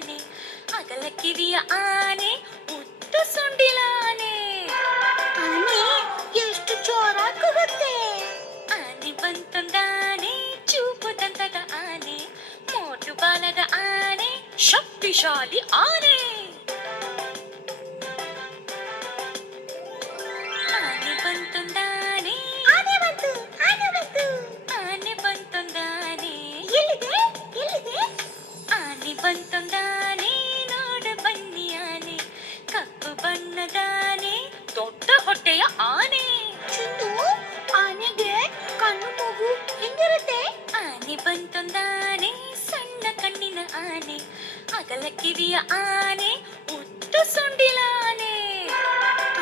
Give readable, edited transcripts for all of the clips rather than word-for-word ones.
ಆನೆ, ಅಗಲ ಕಿವಿಯ ಆನೆ, ಉದ್ದ ಸೊಂಡಿಲ ಆನೆ. ಆನೆ ಎಷ್ಟು ಜೋರಾಗಿ ಕೂಗುತ್ತೆ. ಆನೆ ಬಂತೊಂದಾನೆ, ಚೂಪು ದಂತದ ಆನೆ, ಮೋಟು ಬಾಲದ ಆನೆ, ಶಕ್ತಿಶಾಲಿ ಆನೆ. ಆನೆ ಬಂತೊಂದಾನೆ, ಆನೆ ಬಂತು, ಆನೆ ಬಂತು. ಆನೆ ಬಂತೊಂದಾನೆ, ಎಲ್ಲಿದೆ ಎಲ್ಲಿದೆ? ಆನೆ ಬಂತೊಂದಾನೆ, ನೋಡ ಬನ್ನಿ ಆನೆ, ಕಪ್ಪು ಬಣ್ಣದಾನೆ, ದೊಡ್ಡ ಹೊಟ್ಟೆಯ ಆನೆ. ಚಿನ್ನು, ಆನೆಗೆ ಕಣ್ಣು ಮೂಗು ಹೆಂಗಿರುತ್ತೆ? ಆನೆ ಬಂತೊಂದಾನೆ, ಸಣ್ಣ ಕಣ್ಣಿನ ಆನೆ, ಅಗಲ ಕಿವಿಯ ಆನೆ, ಉದ್ದ ಸೊಂಡಿಲ ಆನೆ.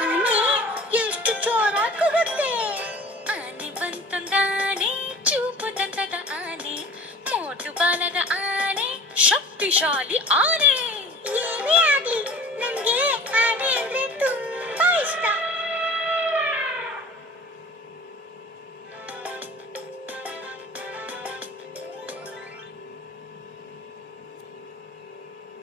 ಆನೆ ಎಷ್ಟು ಜೋರಾಗಿ ಕೂಗುತ್ತೆ. ಆನೆ ಬಂತೊಂದಾನೆ, ಚೂಪು ದಂತದ ಆನೆ, ಮೋಟು ಬಾಲದ ಆನೆ, ಶಕ್ತಿಶಾಲಿ ಆನೆ.